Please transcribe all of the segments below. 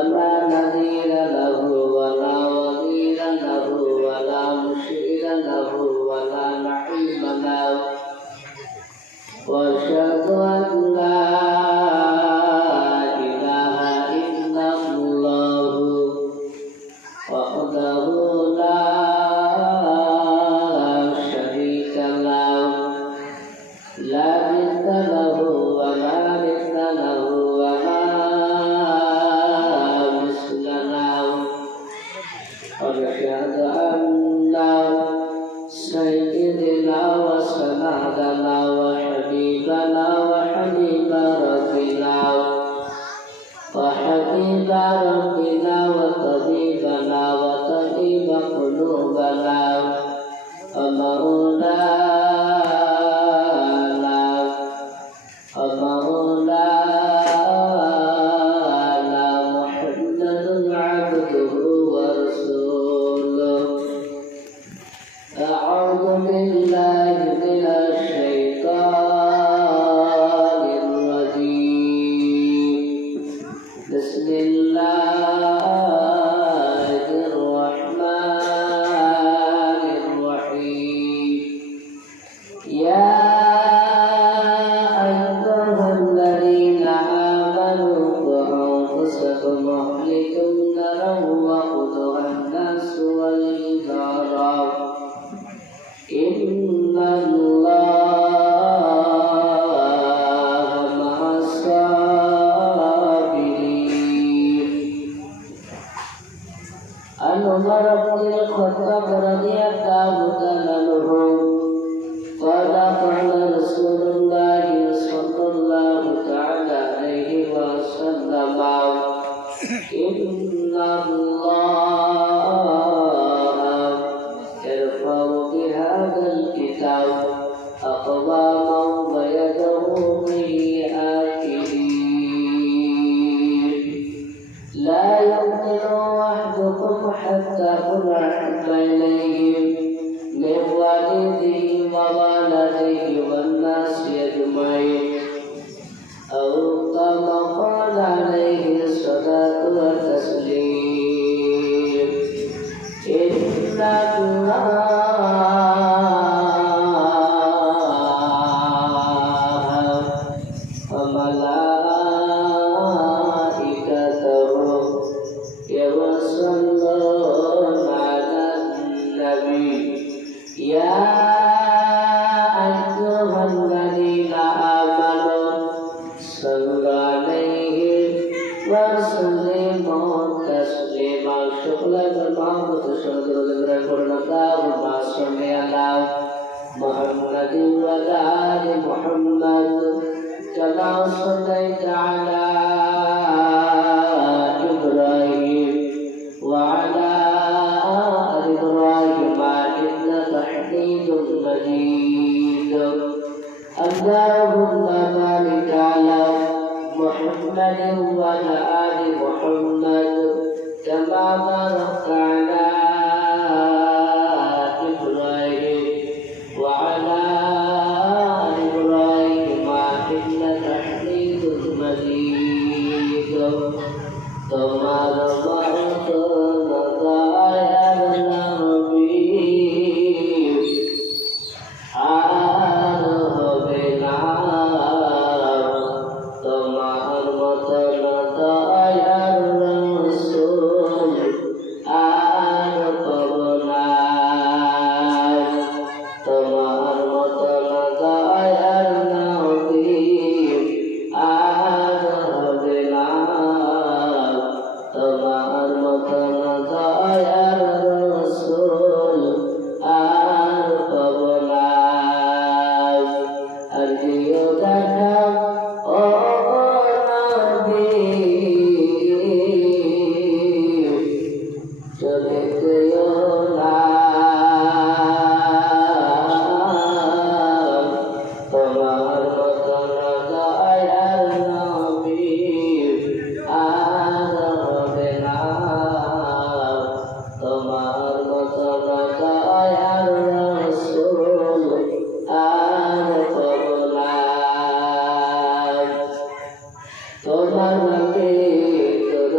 ولا نذير له ولا وزير له ولا مشير له ولا نعيم له وأشهد أن لا إله إلا الله وحده لا شريك له لا ند له ولا مثل له ولا مثل له وأشهد أن سيدنا وسندنا وحبيبنا وحبيب ربنا وحبيب ربنا وطبيبنا وطبيب قلوبنا ومولانا محمد عبده ورسوله أعوذ بالله من الشيطان الرجيم بسم الله الرحمن الرحيم يا أيها الذين آمنوا قوا أنفسكم وأهلكم نارا وقودها الناس والحجارة إن الله مع الصابرين. عن عمر بن الخطاب رضي الله تعالى عنه قال قال رسول الله صلى الله تعالى عليه وسلم إن الله يرفع بهذا الكتاب أقواما ويدعو به آخرين لا يؤمن أحدكم حتى أكون أحب إليه من والده ووالده والناس أجمعين أو كما قال عليه الصلاة والتسليم إن الله وملائكته يصلون على النبي يا أيها الذين آمنوا صلوا عليه وسلموا تسليما شكرا لله تشهد اللهم صل على محمد وعلى آل محمد كما صليت على إبراهيم وعلى آل إبراهيم إنك حميد مجيد اللهم بارك على محمد وعلى آل محمد كما باركت على إبراهيم وعلى آل إبراهيم إنك حميد مجيد তোমার মতো দয়ার নবী আর হবে না তোমার মতো দয়ার রাসূল আর পাব না তোমার মতো দয়ার নবী আর হবে না তোমার মতো দয়ার রাসূল আর পাব না আর দিও দেখা ও নবী চলে যেও না তোমার মতো দয়ার নবী আর হবে না তোমার মতো দয়ার রাসূল আর পাব না তোমার নামে তোর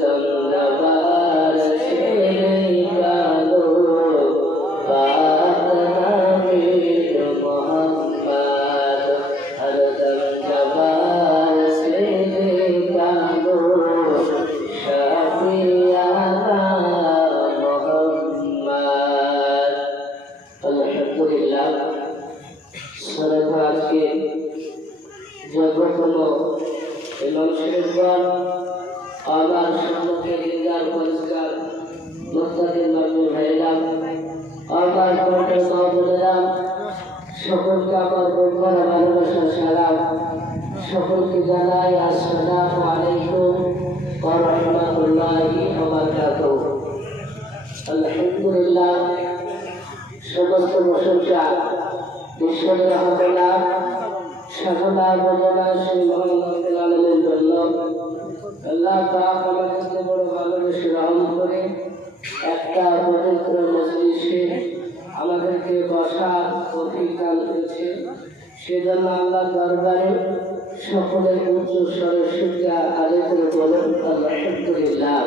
জন্দাবার সেই কালো পাক নবী মোহাম্মদ হর জন্দাবার সেই কালো শাফিয়ানা মোহাম্মদ। আলহামদুলিল্লাহ, সরকার আজকে যতক্ষণ ইমাম সাহেবগণ আমার সম্মুখে দিনদার পরিষ্কার মুস্তাকিম মাহমুদ ভাইরা আমার কণ্ঠে সহযোগিতা সকলকে আমার বন্ধুরা ভালোবাসার সালাম। সকলকে জানাই আসসালামু আলাইকুম ওয়া রাহমাতুল্লাহি ওয়া বারাকাতুহু। আলহামদুলিল্লাহ, সমস্ত প্রশংসা ঈশ্বরের আল্লাহ সকলা বদলা সেই মহান রব্বুল আলামিনের জন্য। আল্লাহ পাক আমাদেরকে বড় ভালোবেসে রহম করে একটা পবিত্র মজলিসে আমাদেরকে বসার তৌফিক দান করেছে। সেজন্য আল্লাহ দরবারে সকলের উচ্চ স্বরে শুকরিয়া আদায় করে বলুন আলহামদুলিল্লাহ।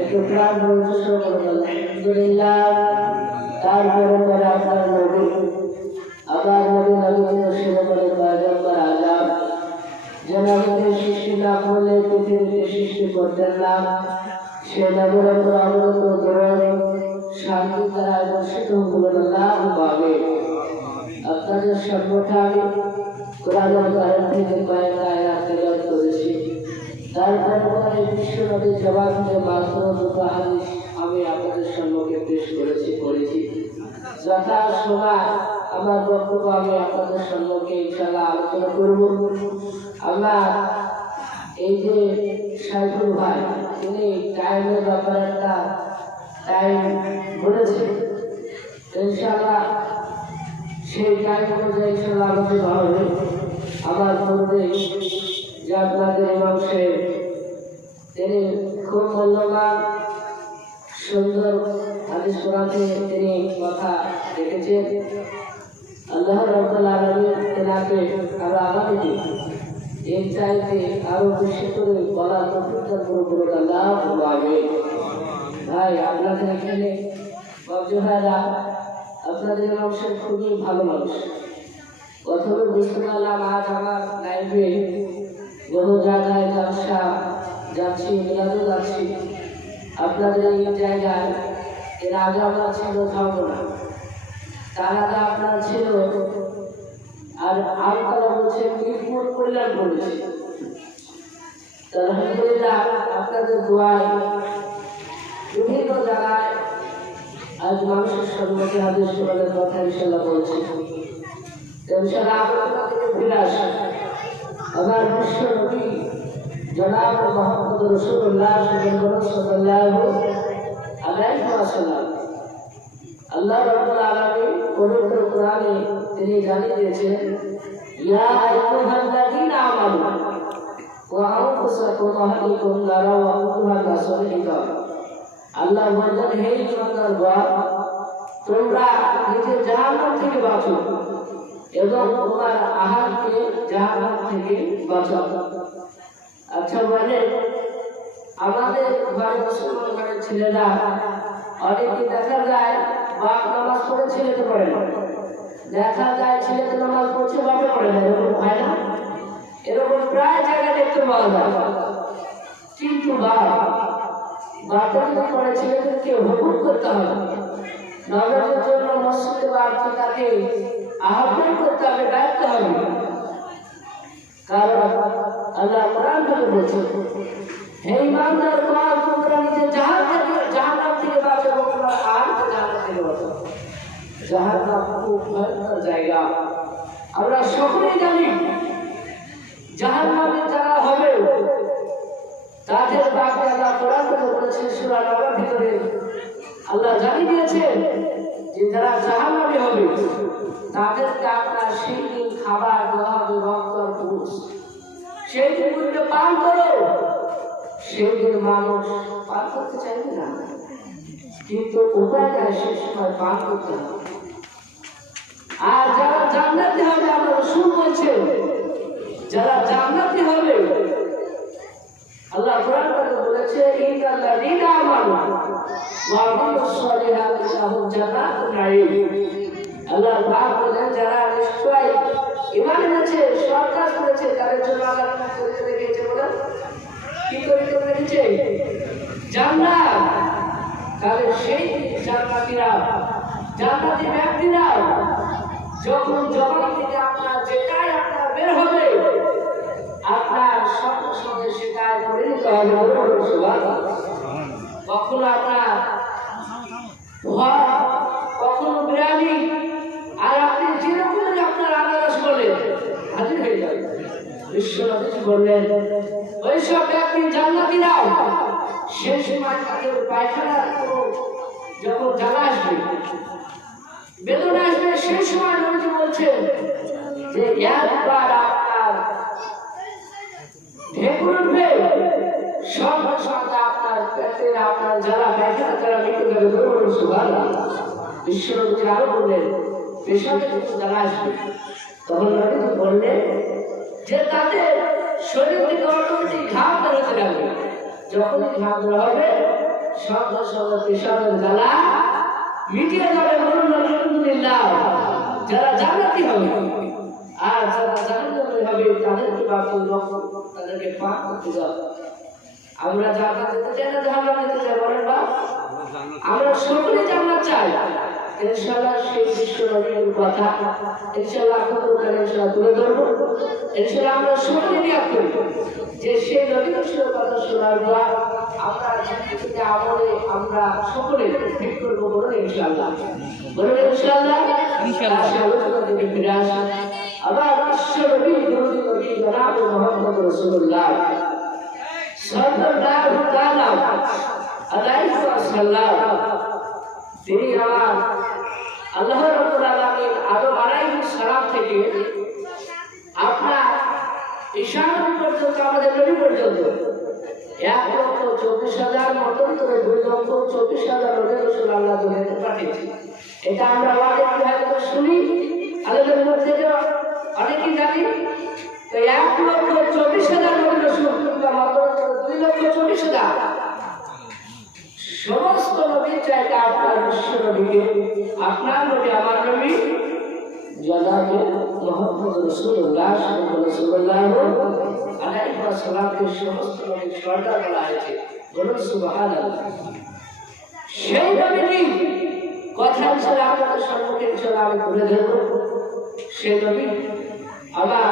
একটু প্রাণ উচ্চ করে আলহামদুলিল্লাহ। তারপরে পরে আপনার নবী আবার নবী নবীর সেবা করে পয়গম্বর আজম যেন আমাদের সৃষ্টি না করলে পৃথিবীতে সৃষ্টি করতেন না। সে নবীর উপর অবনত দরুদ শান্তি দ্বারা বর্ষিত হলো আল্লাহ পাবে। আপনাদের সম্মুখে আমি কোরআনের কারণ থেকে কয়েকটা আয়াত তেলাওয়াত করেছি। তারপরে বিশ্ব নবীর জবান থেকে মাত্র দুটো হাদিস আমি আপনাদের সম্মুখে পেশ করেছি। যথা সময় আমার বক্তব্য আমি আপনাদের সম্মুখে ইনশাআল্লাহ আলোচনা করব। আমরা এই যে সাইফুল ভাই তিনি টাইমের ব্যাপারে একটা টাইম বলেছেন, ইনশাআল্লাহ সেই টাইম অনুযায়ী ইনশাআল্লাহ আলোচনা হবে। আমার বলতে যে আপনাদের ইমাম সাহেব তিনি খুব মূল্যবান সুন্দর হাদিস কোরআনে তিনি কথা রেখেছেন। আল্লাহ রাব্বুল আলামিন তেনাকে আরো আগামীতে এর চাইতে আরো বেশি করে বলার তৌফিক দান করুন আল্লাহ আমিন। ভাই আপনাদের এখানে বন্ধুরা আপনাদের ইমাম সাহেব খুবই ভালো মানুষ। প্রথমে বুঝতে পারলাম আজ আমার লাইফে বহু জায়গায় জালসা যাচ্ছি, মিলাদও যাচ্ছি। আপনাদের এই জায়গায় এর আগে আপনার ছিল ঝামেলা, তার আগে আপনার ছিল আর আপনারা বলছে মিরপুর কল্যাণ করেছে। আলহামদুলিল্লাহ, আপনাদের দোয়ায় বিভিন্ন জায়গায় আজ মানুষের সম্মুখে হাদিস কোরআনের কথা ইনশাআল্লাহ বলছি। ইনশাআল্লাহ আপনাদের ফিরে আসে আমার বিশ্ব নবী জনাব মুহাম্মদ রাসূলুল্লাহ সাল্লাল্লাহু আলাইহি ওয়াসাল্লাম আল্লাহ রাব্বুল আলামিন পবিত্র কোরআনে তিনি জানিয়ে দিয়েছেন, ইয়া আইয়ুহাল্লাযীনা আমানু ওয়া আনফুসাকুম ওয়া আহলিকুম নারা ওয়া কুতুহা নাসরিকা। আল্লাহ বলেন, হে ঈমানদারগণ, তোমরা নিজের জাহান্নাম থেকে বাঁচো এবং তোমার আহারকে জাহান্নাম থেকে বাঁচাও। আচ্ছা বলে আমাদের ঘরে মুসলমান ঘরের ছেলেরা অনেকে দেখা যায় বাপ নামাজ পড়ে ছেলেকে পড়ে না, দেখা যায় ছেলেকে নামাজ পড়ছে বাপে পড়ে না, এরকম হয় না? এরকম প্রায় জায়গায় দেখতে পাওয়া যায়। কিন্তু বাপের পড়ে ছেলেদেরকে হুকুম করতে হবে, নামাজের জন্য মসজিদে বাড়ছে তাকে আহ্বান করতে হবে, ডাকতে হবে। কারণ আল্লাহ কোরআন থেকে বলছে, হে ঈমানদারগণ, তোমরা নিজে জাহান্নাম থেকে বাঁচো এবং তোমার আহারকে জাহান্নাম থেকে বাঁচাও। জাহান্নাম খুব ভয়ঙ্কর জায়গা, আমরা সকলেই জানি। জাহান্নামে যারা হবে তাদের ব্যাপারে আল্লাহ কোরআন থেকে বলেছেন, সূরা নূরের ভিতরে আল্লাহ জানিয়ে দিয়েছেন যে যারা জাহান্নামে হবে তাদেরকে আপনার সেই দিন খাবার দেওয়া হবে রক্ত আর পুরুষ। সেই দিনগুলিকে পান করো। সেই দিন মানুষ পান করতে চাইবে না, কিন্তু উপায় নেই, সেই সময় পান করতে হবে। আর যারা জান্নাতি হবে, আমরা রাসূল বলছেন যারা জান্নাতি হবে, আল্লাহ কোরআন বলেছে, وعملوا الصالحات لهم جنات النعيم আল্লাহ পাক বলেন যারা নিশ্চয়ই ঈমান এনেছে সৎ কাজ করেছে তাদের জন্য আল্লাহ করে রেখেছে বলেন কি করে রেখেছে জান্নাত তাহলে সেই জান্নাতীরা জান্নাতি ব্যক্তিরা যখন জগৎ থেকে আপনার যেটাই আপনার বের হবে আপনার সঙ্গে সঙ্গে সেটাই করে নিতে হবে কখনো আপনার কখনো বিরিয়ানি আর আপনি যেরকম আপনার আনারস বলে হাজির হয়ে যাবে বিশ্বনবী বললেন ওইসব ব্যক্তি জান্নাতীরা সেই সময় তাদের পায়খানার যখন জ্বালা আসবে বেদনা আসবে সেই সময় নবীজি বলছেন যে একবার আপনার ঢেকুর উঠবে সঙ্গে সঙ্গে আপনার পেটের আপনার জ্বালা পায়খানা জ্বালা মিটে যাবে বলুন সুবহানাল্লাহ বিশ্বনবী আরো বললেন পেশাবে যখন জ্বালা আসবে তখন নবীজি বললেন যে তাদের শরীর থেকে অটোমেটিক ঘাম বেরোতে যাবে যখনই ঘাম বের হবে সঙ্গে সঙ্গে পেশাবের জ্বালা মিটিয়ে যাবে বলুন আলহামদুলিল্লাহ যারা জান্নাতি হবে আর যারা জাহান্নামী হবে তাদেরকে বাকি তাদেরকে পাক করতে যাবে আমরা জান্নাত যেতে চাই না জাহান্নাম যেতে চাই বলেন বা আমরা সকলে জান্নাত চাই ইনশাআল্লাহ সেই বিশ্ব নবীর কথা ইনশাআল্লাহ আপনাদের ইনশাআল্লাহ তুলে ধরবো ইনশাআল্লাহ আমরা সকলে নিয়াত করি যে সেই নবীর কথা শোনার পর আমরা জীবনে আমলে আমরা সকলে ঠিক করব বলুন ইনশাআল্লাহ বলুন ইনশাআল্লাহ আলোচনা থেকে ফিরে আসি আবার বিশ্ব নবী নবী জনাব মুহাম্মদ রাসূলুল্লাহ সাল্লাল্লাহু তাআলা আলাইহি ওয়াসাল্লাম তিনি আমার আল্লাহ রাব্বুল আলামিন আদম আলাইহিস সালাম থেকে আপনার ঈসা নবী পর্যন্ত আমাদের নবী পর্যন্ত 1,24,000 মতান্তরে 2,24,000 নবী রাসূল আল্লাহ দুনিয়াতে পাঠিয়েছে এটা আমরা অনেক হয়তো শুনি আমাদের মধ্যে অনেকেই জানি তো 1,24,000 নবী রাসূল কিংবা মতান্তরে 2,24,000 সমস্ত নবীর চাইতে আপনার বিশ্ব নবীকে আপনার নবী আমার নবী জনাব মুহাম্মদ রাসূলুল্লাহ সাল্লাল্লাহু আলাইহি ওয়াসাল্লামকে সমস্ত নবীর সরদার বলা হয়েছে বলুন সুবহানাল্লাহ সেই নবীর কথা হিসেবে আপনাদের সম্মুখে ইনশাআল্লাহ আমি তুলে ধরব সেই নবী আবার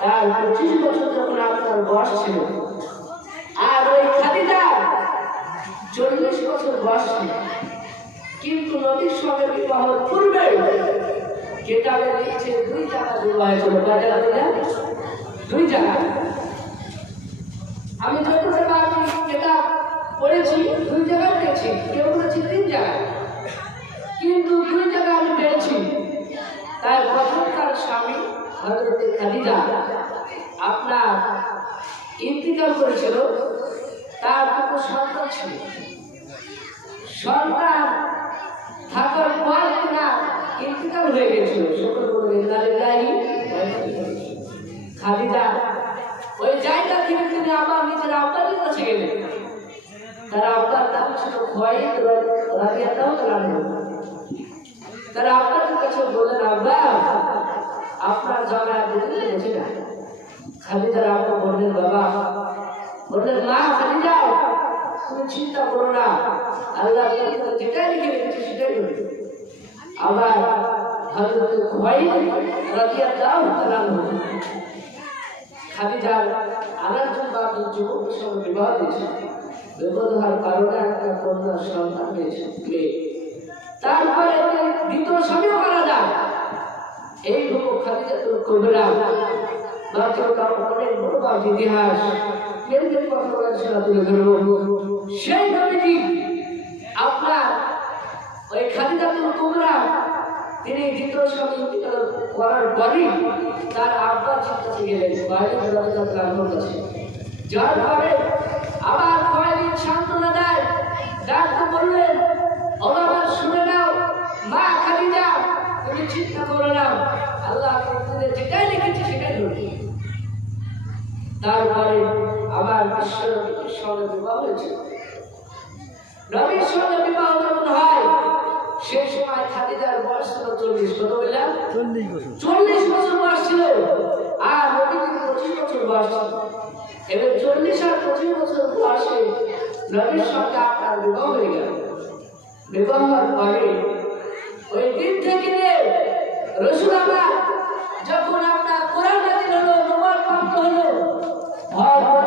তার 25 বছর যখন আপনার বয়স ছিল আর ওই খাদিজা 40 বছর বয়স ছিল কিন্তু নবীর সঙ্গে বিবাহ পূর্বে কেতাবে লিখছে 2 জায়গা বিবাহ হয়েছিল কয় জায়গা দিলেন 2 জায়গা আমি যত জায়গা আমি কেতাব পড়েছি 2 জায়গা পেয়েছি কেউ বলেছি 3 জায়গা কিন্তু 2 জায়গা আমি পেয়েছি তার প্রথম তার স্বামী হযরত খাদিজা আপনার ইন্তিকাল করেছিল তার দুটো সন্তান ছিল সন্তান থাকার পর না ইন্তিকাল হয়ে গেছিল সকল বলে ইন্নালিল্লাহি খাদিজা ওই জায়গা থেকে তিনি আবার নিজের আব্বার কাছে গেলেন তার আব্বার নাম ছিল খুয়াইলিদ রাদিয়াল্লাহু তাআলা তার আব্বার কাছে বললেন আব্বা আপনার জামাই দিতে গেছে না খাদিজার আব্বা বললেন বাবা বললেন মা খাদিজা তুমি চিন্তা করো না আল্লাহ যেটাই লিখে রেখেছে সেটাই হবে আবার হযরত খুয়াইলিদ রাদিয়াল্লাহু তাআলা খাদিজার আরেকজন বাবা যুবকের সঙ্গে বিবাহ দিয়েছে বিবাহের কারণে একটা কন্যা সন্তান হয়েছে তারপরে দ্বিতীয় স্বামীও মারা যায় এই হলো খাদিজাতুল কুবরা বাচ্চার কারণ অনেক বড় বাকি ইতিহাস মেয়েদের কথা বলার সেটা তুলে ধরবো সেই নবীজি আপনার ওই খাদিজাতুল কুবরা তিনি দ্বিতীয় স্বামী ইন্তিকাল করার পরই তার আব্বার কাছে গেলেন বাইরে রাদিয়াল্লাহু কাছে যার পরে আবার কয়েকদিন সান্ত্বনা দেয় ডাক্তার বললেন আমার শুনে নাও মা খাদিজা তুমি চিন্তা করো না আল্লাহ তোমাদের যেটাই লিখেছে সেটাই হবে তারপরে আবার বিশ্বনবীর সঙ্গে বিবাহ হয়েছে নবীর সঙ্গে বিবাহ যখন হয় সেই সময় খাদিজার বয়স ছিল 40। কত বললাম? 40 বছর বয়স ছিল। আর নবীর 25 বছর বয়স ছিল। এবার 40 আর 25 বছর বয়সে নবীর সঙ্গে আপনার বিবাহ হয়ে গেল। বিবাহ হওয়ার পরে ওই দিন থেকে রাসূল আমার যখন আপনার কোরআন নাযিল হলো, নবুয়ত প্রাপ্ত হলো, হওয়ার পর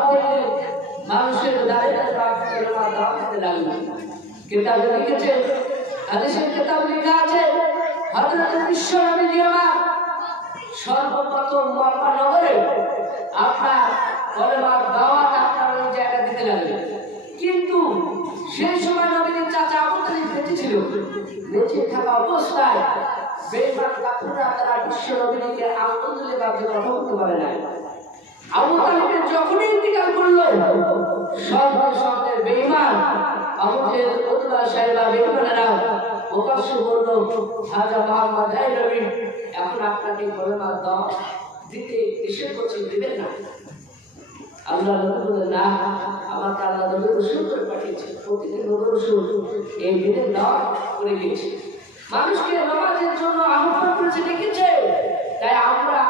মানুষের দাঁড়িয়ে দাওয়াত দিতে লাগলো। কিতাবে লিখেছে, হাদিসের কিতাব লেখা আছে, হযরত বিশ্বনবী আমার সর্বপ্রথম মক্কা নগরে আপনার কলেমার দাওয়াত আপনার ওই জায়গা দিতে লাগলেন। কিন্তু সেই সময় নবীর চাচা আবু তালিব বেঁচে ছিল। বেঁচে থাকা অবস্থায় বেঈমান কাফেররা তারা বিশ্বনবীকে আঙ্গুল তুলে বাঁধতে কথা বলতে পারে না। আবু তালিবের যখনই ইন্তিকাল করলো, সঙ্গে সঙ্গে বেঈমান আবু জেহেল, উতবা, সাইবা বেঈমানেরা প্রকাশ্য বলল, হাজা মুহাম্মদ, এই নবী, এখন আপনাকে কলেমার দাওয়াত দিতে নিষেধ করছেন, দিবেন না? আল্লাহ নবী বলেন, না, আমাকে আল্লাহ নবী রাসূল করে পাঠিয়েছেন। প্রতিদিন নবী রাসূল এই দিনের দাওয়াত করে গিয়েছে, মানুষকে নামাজের জন্য আহ্বান করেছে, ডেকেছে। তাই আমরা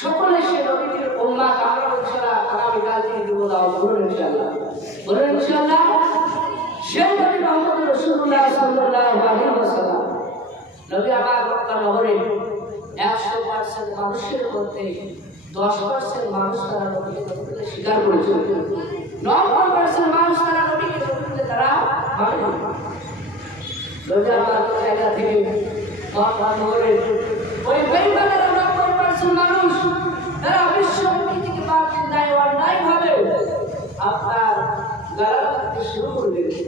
সকলে সে নবীর উম্মত। আমরা ইনশাআল্লাহ আগামীকাল থেকে দেব দাওয়াত, বলুন ইনশাআল্লাহ, বলুন ইনশাআল্লাহ। সেই নবী মুহাম্মদ রাসূলুল্লাহ সাল্লাল্লাহু আলাইহি ওয়াসাল্লাম নবী আমার মক্কা নগরে 100% মানুষের মধ্যে 10% মানুষ তারা নবীকে স্বীকার করেছে, 90% মানুষ তারা নবীকে তারা মানে না। নবী আমার জায়গা থেকে মক্কা নগরে ওই বেঈমানেরা 90% মানুষ তারা বিশ্বনবী থেকে বাতিল নাই, অন্যায় ভাবে আপনার গালাগালি শুরু করে দিয়েছে।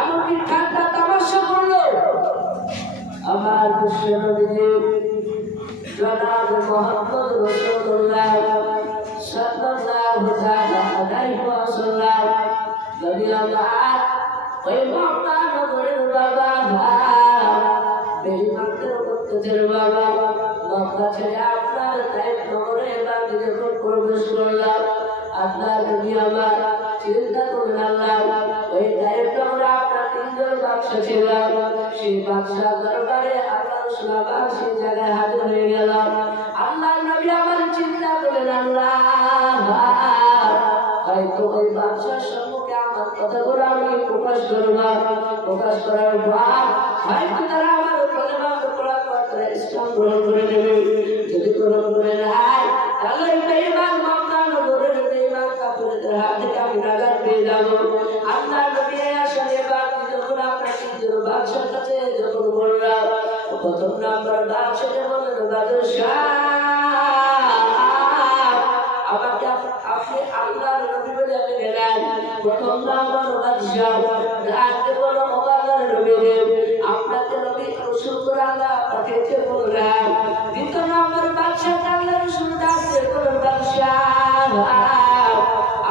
এমনকি ঠাট্টা তামাশা করলো। আমার বিশ্বনবী জনাব মুহাম্মদ রাসূলুল্লাহ সাল্লাল্লাহু আলাইহি ওয়াসাল্লাম নবী আমার ওই মক্কা নগরের বাবা, বেঈমানদের অত্যাচার বাবা, মক্কা ছেড়ে আপনার তায়েফ নগরে বাড়ি যখন প্রবেশ করলাম, আপনার নবী আমার চিন্তা করলেন, আল্লাহ, ওই তায়েফ নগরে আপনার 3 জন বাদশা ছিল। সেই বাদশা দরবারে আল্লাহ রাসূল আবার সেই জায়গায় হাজির হয়ে গেল। আল্লাহ নবী আমার চিন্তা করলেন, আল্লাহ, হয়তো ওই বাদশার সম্মুখে আমার কথাগুলো আমি প্রকাশ করব, প্রকাশ করার পর হয়তো তারা আমার কলেমা পড়ার পর তারা ইসলাম গ্রহণ করে নেবে। যদি গ্রহণ করে নেয়, তাহলে বেঈমান মক্কা নগরের বেঈমান কাফেরদের হাত থেকে আমি নাজাত পেয়ে যাব। আল্লাহ নবী আসলে বাদ যখন আপনার নিজের বাদশার কাছে যখন বললাম, প্রথম নাম্বার বাদশাকে বললেন, বাদশাহ, আমাকে আপনি আল্লাহর নবী বলে আমি গেলেন। প্রথম নাম্বার বাদশাহ ডাকতে বলল, আল্লাহর নবী, আপনাকে নবী রাসূল করে আল্লাহ পাঠিয়েছে বললেন। দ্বিতীয় নাম্বার বাদশাহ আল্লাহর রাসূল ডাকতে বলল, বাদশাহ,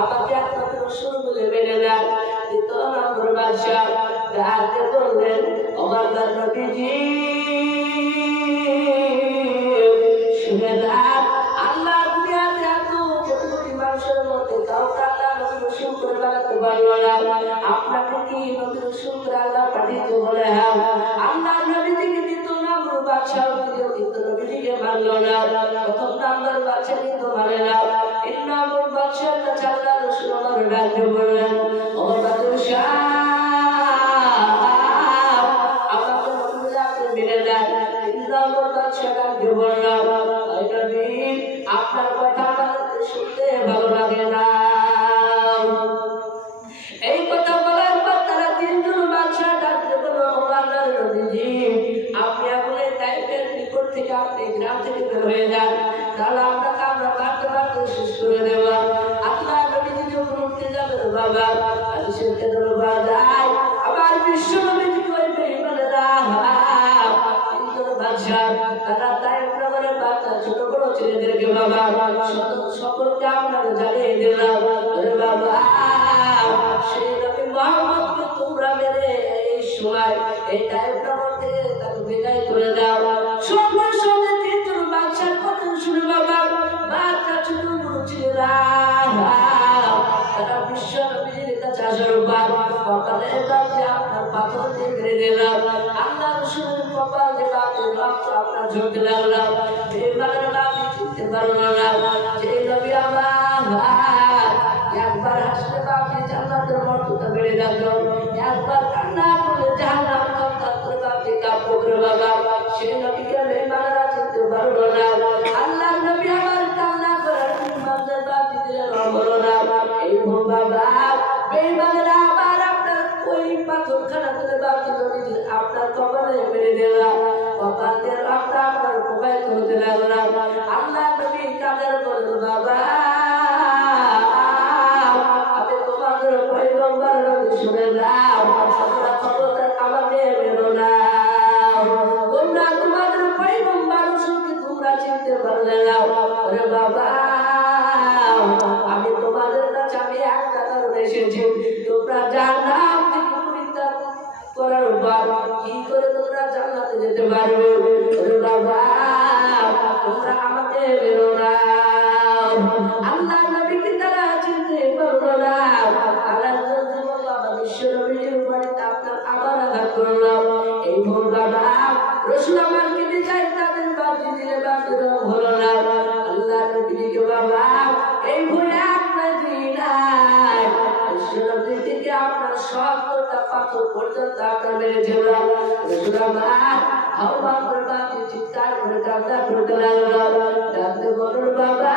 আমাকে আপনাকে রাসূল বলে মেনে নেন। তৃতীয় নাম্বার বাদশাহ ডাকতে বললেন, আল্লাহর নবীজি, শুনে রাখ, আল্লাহ দুনিয়াতে এত কোটি মানুষের মধ্যে কাউকে আল্লাহ নবী রাসূল করে বানাতে পারলো না, আপনাকে কি নবী রাসূল করে আল্লাহ পাঠিয়েছে? বলে হ্যাঁ। আল্লাহ নবী থেকে দ্বিতীয় নাম্বার বাদশাহ কিন্তু নবীকে মানলো না। প্রথম নাম্বার বাদশাহ কিন্তু মানে না। 3 নম্বর বাদশার কাছে আল্লাহ রাসূল আমার ডাকতে বললেন, ও বাদশাহ, আমাকে নবী আপনি মেনে নেন। 3 নম্বর বাদশাহ ডাকতে বললাম, এই নবী, আপনার কথা আমাকে শুনতে ভালো লাগে না। এই কথা বলার পর তারা 3 জন বাদশাহ ডাকতে বলল, আল্লাহর নবীজি, আপনি এখন এই তায়েফের নিকট থেকে আপনি গ্রাম থেকে বের হয়ে যান, তাহলে আমরা মারতে মারতে শেষ করে দেব। আল্লাহ নবীজি যখন উঠতে যাবেন, বাবা হাদিসের কেন্দ্র বাজায় আবার বিশ্ব নবীজি ওই বেঈমানেরা 3 জন বাদশাহ তারা তায়েফ নগরের বাচ্চা ছোট বড় ছেলেদেরকে বাবা সকলকে আপনাকে জানিয়ে দিলাম, বাবা, সেই নবী মুহাম্মদকে তোমরা মেরে এই সময় এই তায়েফ নগর থেকে তাকে বিদায় করে দাও। সঙ্গে সঙ্গে 3 জন বাদশার কথা শুনে বাবা বাচ্চা ছোট বড় ছেলেরা তারা বিশ্ব নবীর কাছে আসার পর সকালে পাথর দিয়ে মেরে দিলাম আল্লাহ রাসূলের কপাল দিয়ে বাতের রক্ত আপনার ঝরতে লাগলো বেঈমানের বাতি চিনতে পারলো না যে নবী আমার একবার হাসলে বাপি জান্নাতের মর্যাদা বেড়ে যেত একবার কান্না করে জাহান্নাম করে বাপি কাঁপতো করে বাবা সেই নবীকে বেঈমানেরা চিনতে পারলো না আল্লাহর নবী আমার কান্না করে ইমানদের বাপি দিলেন হলো না এই বাবা বেঈমানেরা আবার আপনার ওই পাথরখানা করে বাপি নবীজি আপনার কপালে মেরে দিলাম কপাল দিয়ে রক্ত আপনার প্রবাহিত হতে লাগলো আল্লাহ নবী কাঁদার বলল বাবা শুনে নাও তোমরা খবরদার আমাকে মেরো না তোমরা তোমাদের পয়গম্বর রাসূলকে তোমরা চিনতে পারলে না ওরে বাবা আমি তোমাদের কাছে আমি একটা কারণে এসেছি তোমরা জান্নাত থেকে পরিত্যাগ করার পর কি করে তোমরা জান্নাতে যেতে পারবে ওরে বাবা তোমরা আমাকে মেরো না আল্লাহ নবীকে তারা চিনতে পারলো না বিশ্বনবীর বাড়িতে আপনার আবার আঘাত করলাম এই ভোর বাবা রসুল আমার কেটে যায় তাদের বাতি দিলে বাতিল হলো না আল্লাহ নবীকে বাবা এই ভোরে আপনার দিনাই বিশ্বনবী থেকে আপনার 70টা পাথর পর্যন্ত আপনার মেরেছিল রসুল আমার হাওয়া করে বাতি চিৎকার করে কান্না করতে লাগলো ডাকতে বলল বাবা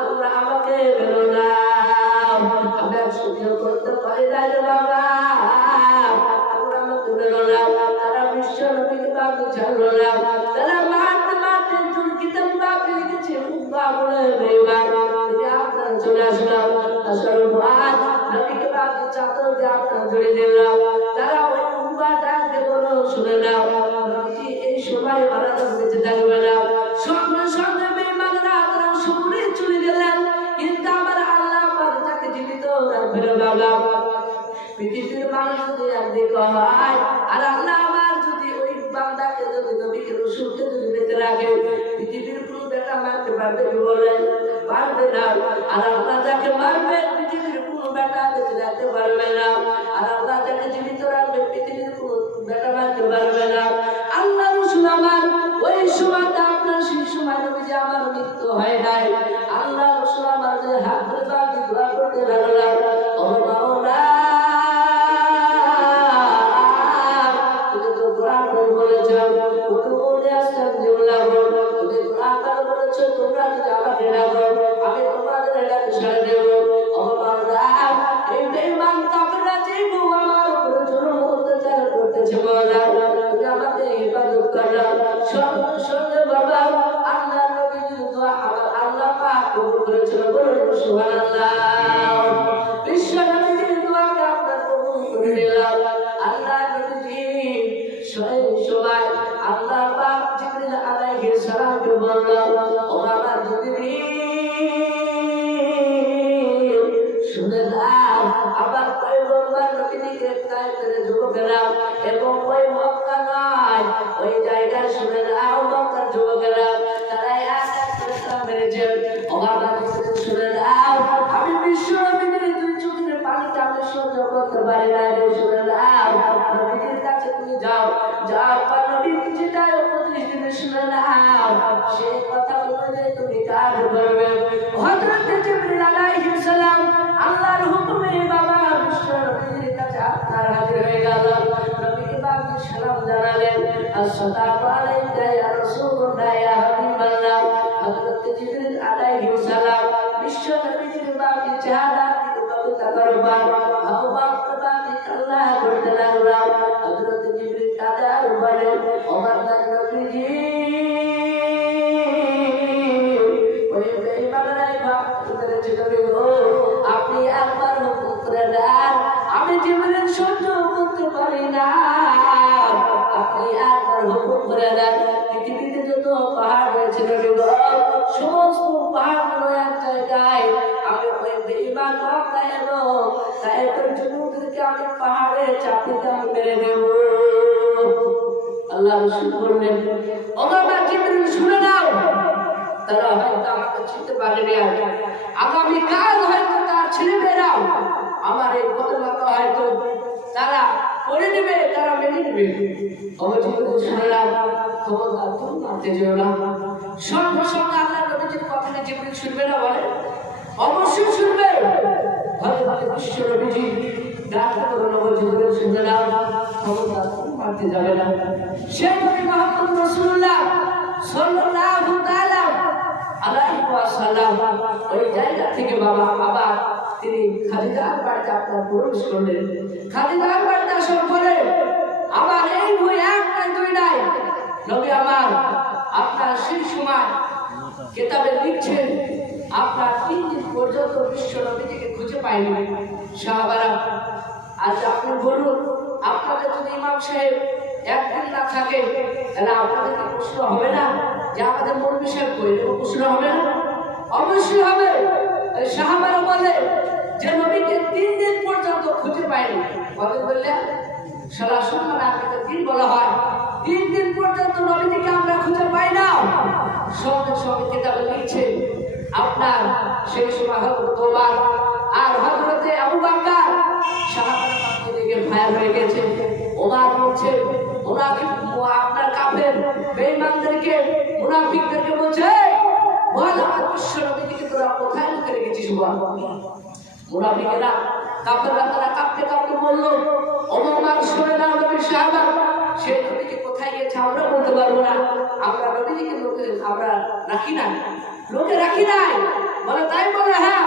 তোমরা আমাকে মেরো না সহ্য করতে পারি না রে বাবা তোমরা আমাকে মেরো না তারা বিশ্ব নবীকে বাপি ছাড়লো না তারা মারতে মারতে তুর্কিতে বাপি লিখেছে উব্বা বলে বেঈমান তিনি আপনার চলে আসলাম আসার পর নবীকে বাপি চাদর দিয়ে আপনার জড়িয়ে দিলাম তারা ওই উব্বা ডাকতে বলো শুনে নাও নবীজি এই সময় মারা বেঁচে থাকবে না সঙ্গে সঙ্গে বেঈমানরা তারা সমুদ্রে চলে গেলেন কিন্তু আমার আল্লাহ তাকে জীবিত রাখবে বাবা পৃথিবীর মানুষ যদি একদিক হয় আর আল্লাহ আমার যদি ওই বান্দাকে যদি নবীকে রাসূলকে যদি বেঁচে রাখে পৃথিবীর কোনো বেটা মারতে পারবে কি বলেন পারবে না আর আল্লাহ যাকে মারবে পৃথিবীর কোনো বেটা বেঁচে রাখতে পারবে না আর আল্লাহ যাকে জীবিত রাখবে পৃথিবীর কোনো বেটা মারতে পারবে না আল্লাহ রাসূল আমার ওই সময়টা আপনার সেই সময় নবীজি আমার মৃত্যু হয় নাই আল্লাহ রাসূল আমার যে হাত ধরে বাকি দোয়া করতে লাগলেন ও মাওলা তুমি তো কোরআন বলেছো তুমি আসছেন জিবলা তুমি কোরআন বলেছো তোমরা যদি আমাকে ডাকো আমি তোমাদের ডাকে সাড়া দেব ও মাওলা এই বেঈমান কাফেররা যে আমার উপরে জুলুম অত্যাচার করতেছে মাওলা তুমি আমাকে ইবাদত করো সঙ্গে সঙ্গে বাবা আল্লাহ নবীর দোয়া আমার আল্লাহ পাক কবুল করেছেন বলুন সুবহানাল্লাহ বিশ্ব নবীর দোয়াকে আপনার কবুল করে নিলাম আল্লাহ নবীজি সেই সময় আল্লাহ পাক জিবরিল আলাইহিস সালামকে বললেন ও আমার জিবরিল শুনে দাও আবার পয়গম্বর নবীকে তাইফের যুবকেরা এবং ওই মক্কা নয় ওই জায়গায় শুনে দাও মক্কার যুবকেরা তারা এক এক করে তারা মেরেছে ও আমার শুনে দাও আমি বিশ্ব নবীর দুই চোখের পানিটা আমি সহ্য করতে পারি না রে শুনে দাও নবীর কাছে তুমি যাও যাও পর নবীর যেটা উপদেশ দিবে শুনে নাও সেই কথা অনুযায়ী তুমি কাজ করবে হযরত জিবরিল আলাইহিস সালাম আল্লাহর হুকুমে বাবা বিশ্ব নবীর কাছে আপনার হাজির হয়ে গেল নবীকে বাবা সালাম জানালেন আসসালামু আলাইকা ইয়া রাসূলুল্লাহ ইয়া হাবিবাল্লাহ হযরত জিবরিল আলাইহিস সালাম বিশ্ব নবীর বাবা চেহারা দিকে বাবা তাকারবা হাওয়া বাবা আল্লাহ করতে লাগলো হযরত জিবরিল কাদার বলে ওমর নবীজি ওই বেঈমানরাই বাপ করেছে নবী গো আপনি একবার হুকুম করে দেন আমি জিবরিল সহ্য করতে পারি না আপনি একবার হুকুম করে দেন পৃথিবীতে যত পাহাড় রয়েছে নবী গো সমস্ত পাহাড়গুলো এক জায়গায় আমি ওই বেঈমান মক্কা এলো তাইফের যুবকদেরকে আমি পাহাড়ে চাপিয়ে আমি মেরে দেব আল্লাহ রাসূল বললেন ও বাবা জিবরিল শুনে নাও তারা হয়তো আমাকে চিনতে পারেনি আগামী কাল হয়তো তার ছেলেমেয়েরা আমার এই কলেমা হয়তো তারা পড়ে নেবে, তারা মেনে নেবে। অবশ্যই শুনলাম খবরদার তুমি মানতে যেও না। সঙ্গে সঙ্গে আল্লাহ নবীজির কথাটা জিবরিল শুনবে না বলে? অবশ্যই শুনবে। ভালো ভালো বিশ্ব নবীজি ডাক্তার করে নবী জিবরিল শুনবে না, খবরদার তুমি মানতে যাবে না। সেই নবী মুহাম্মদ রাসূলুল্লাহ সাল্লাল্লাহু তাআলা আলাইহি ওয়াসাল্লাম ওই জায়গা থেকে বাবা আবার তিনি খাদিজার বাড়িতে আপনার প্রবেশ করলেন। খাদিজার বাড়িতে আসার পরে আবার এই বই এক নাই দুই নাই নবী আমার আপনার সেই সময় কিতাবে লিখছেন আপনার 3 দিন পর্যন্ত বিশ্ব নবীজিকে খুঁজে পায়নি। সাহাবারা আজ আপনি বলুন, আপনাদের যদি ইমাম সাহেব একদিন না থাকে তাহলে আপনাদের কি প্রশ্ন হবে না যে আমাদের মৌলভী সাহেব কই? প্রশ্ন হবে না? অবশ্যই হবে। সাহাবারা বলে যে নবীকে 3 দিন পর্যন্ত খুঁজে পায়নি। কবে বললেন? সালাসুন মানে আপনাকে 3 বলা হয়। 3 দিন পর্যন্ত নবীকে আমরা খুঁজে পাই না। সঙ্গে সঙ্গে কিতাবে লিখছে আপনার সেই সময় হযরত ওমর আর হযরতে আবু বকর সাহাবারা পাশে দিকে ফায়ার হয়ে গেছে। ওমর বলছে মুনাফিক আপনার কাফের বেঈমানদেরকে মুনাফিকদেরকে বলছে বল আমার বিশ্ব নবীকে তোরা কোথায় লুকিয়ে রেখেছিস? মুনাফিকেরা কাফেররা তারা কাঁপতে কাঁপতে বলল ওমর শুনে না নবীর সাহাবা সেই নবীকে কোথায় গেছে আমরা বলতে পারবো না, আমরা নবীকে লোকে আমরা রাখি না, লোকে রাখি নাই বলে। তাই বলে হ্যাঁ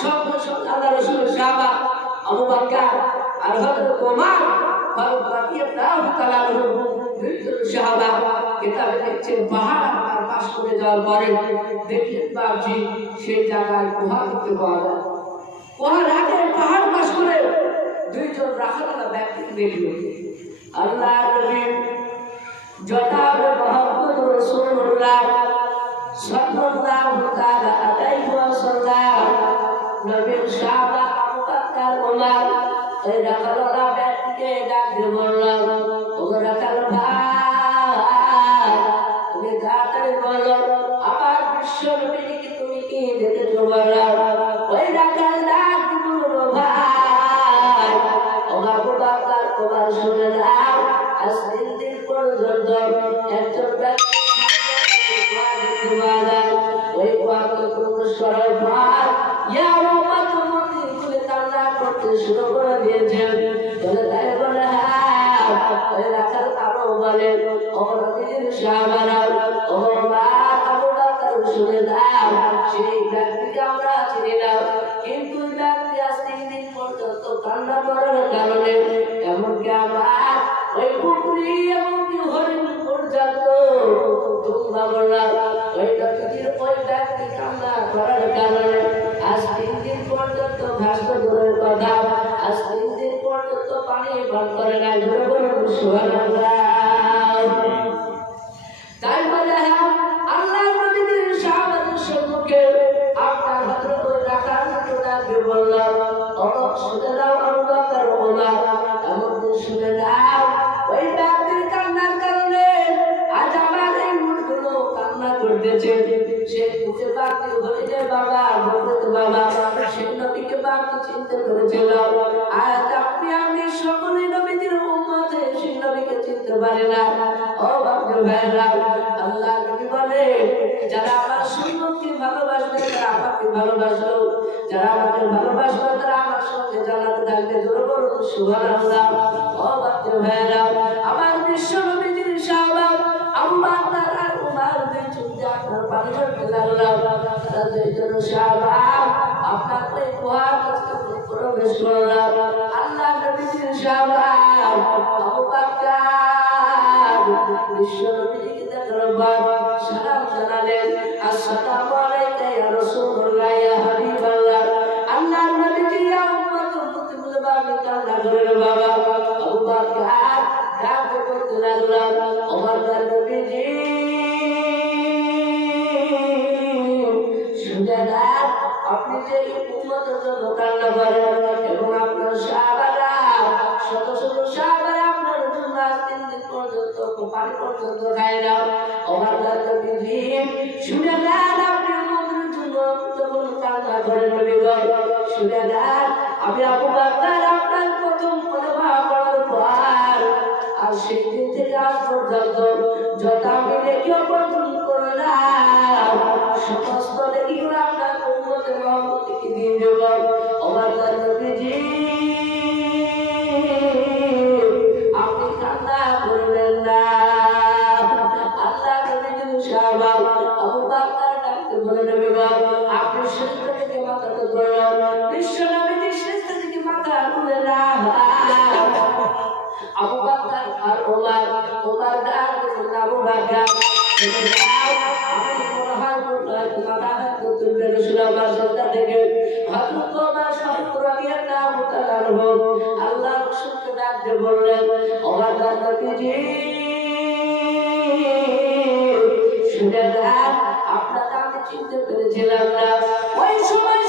সঙ্গে সঙ্গে আল্লাহ রাসূলের সাহাবা আবু বকর আর হযরত ওমর ফারুক রাদিয়াল্লাহু তাআলা আনহু দুইজন সাহাবা কিতাবে লিখছে পাহাড় আর পাশ করে যাওয়ার পরে দেখলেন বাবজি সেই জায়গায় গুহা দেখতে পাওয়া যায়। ওহার আগে পাহাড় পাশ করে দুইজন রাখালা ব্যক্তি দেখল। আল্লাহ নবী জনাব মুহাম্মদ রাসূলুল্লাহ সাল্লাল্লাহু তাআলা আলাইহি ওয়াসাল্লাম নবীর সাহাবা আবু বকর ওমর এই রাখালা ব্যক্তিকে ডাক দিয়ে বললেন, ও রাখাল ভাই তুমি তাড়াতাড়ি বলো আমার বিশ্ব নবীকে তুমি কি দেখেছো? বলো। ওই রাখাল ডাক দিয়ে বলল, ভাই ও আবু বকর তোমার শুনে নাও, আজ 3 দিন পর্যন্ত একজন ব্যক্তি ওই ওয়াক্তে প্রবেশ করার পর ইয়া উম্মত উম্মতি বলে কান্না করতে শুরু করে দিয়েছেন। বলে তাই বলে হ্যাঁ ওই রাখাল আরো বলে অপরাধীর সাহাবারা ওমর আবু বকর শুনে দাও সেই ব্যক্তিকে আমরা চিনি না, কিন্তু ব্যক্তি আজ 3 দিন পর্যন্ত কান্না করার কারণে এমনকি আমার ওই পুকুরি এমনকি হরিণ পর্যন্ত তোমরা বললাম ওই ব্যক্তির ওই ব্যক্তি কান্না করার কারণে আজ 3 দিন পর্যন্ত ভাস্ত দূরের কথা আজ 3 দিন পর্যন্ত পানি পান করে নাই। ধরে বলুন সুবহানাল্লাহ। তাই বলে হ্যাঁ আল্লাহ নবীর সাহাবাদের সম্মুখে আপনার হযরত রাখাল তাকে বলল, ও শুনে দাও আবু বকর ওমর এমনকি শুনে দাও ওই ব্যক্তির কান্নার কারণে আজ আমার এই মুখগুলো কান্না করতেছে। সে বুঝতে পারতে হইলে বাবা বলতে বাবা সেই নবীকে বাকি চিনতে করেছিল। আজ আপনি আমি সকলে নবীদের উম্মত সেই নবীকে চিনতে পারে না। ও বাবা ভাইরা আল্লাহ নবী বলে যারা আমার সুন্নতকে ভালোবাসবে তারা আমাকে ভালোবাসলো, যারা আমাকে ভালোবাসবে তারা আমার সঙ্গে জান্নাতে থাকবে। জোরে বলুন সুবহানাল্লাহ। ও বাবা ভাইরা আমার বিশ্ব নবীর সাহাবা আবু বকর আর ওমর দুইজন আপনার পানি ঝরতে লাগলো। তারা দুইজন সাহাবা আপনার ওই গুহার কাছে প্রবেশ করলো। আল্লাহ নবীর সাহাবা আবু বকর বিশ্ব নবীকে দেখার পর সালাম জানালেন, আসসালামু আলাইকা ইয়া রাসূলুল্লাহ ইয়া হাবিবাল্লাহ। আল্লাহ নবীজি ইয়া উম্মত উম্মতি বলে বাবা কান্না করে বাবা আবু বকর ডাক করতে লাগলো, ওমর নবীজি শুনে দেন আপনি যে উম্মতের জন্য কান্না করেন এবং আপনার সাহাবারা শত শত সাহাবারা আপনার জন্য 3 দিন পর্যন্ত পানি পর্যন্ত খায় না। ওমর নবীজি শুনে দেন আপনি উম্মতের জন্য যখন কান্না করেন নবী শুনে দেন আমি আবু বকর আপনার প্রথম কলেমা পড়ার পর আর সেই দিন থেকে আজ পর্যন্ত যত আমি নেকি অর্জন করলাম সমস্ত নেকিগুলো আপনার উম্মতে মুহাম্মদকে দিয়ে দেব। আমার নবীজি আপনি কান্না করবেন না। আল্লাহ নবীজি সাহাবা আবু বকর ডাকতে বলে নবী গো আপনি সিজদা থেকে মাথা তুলুন। বিশ্ব নবীজি সিজদা থেকে মাথা তুলে না। আবু বকর আর ওমর ডাক দিলেন আবু বকর আমি মনে হয় মাথা তুলবে রাসূলুল্লাহ সিজদা থেকে হযরত ওমর সাহেব রাদিয়াল্লাহু তাআলা আনহু আল্লাহর রাসূলকে ডাক দিয়ে বললেন ওমর নবীজি শুনে রাখ আপনাকে আমি চিনতে পেরেছিলাম না। ওই সময়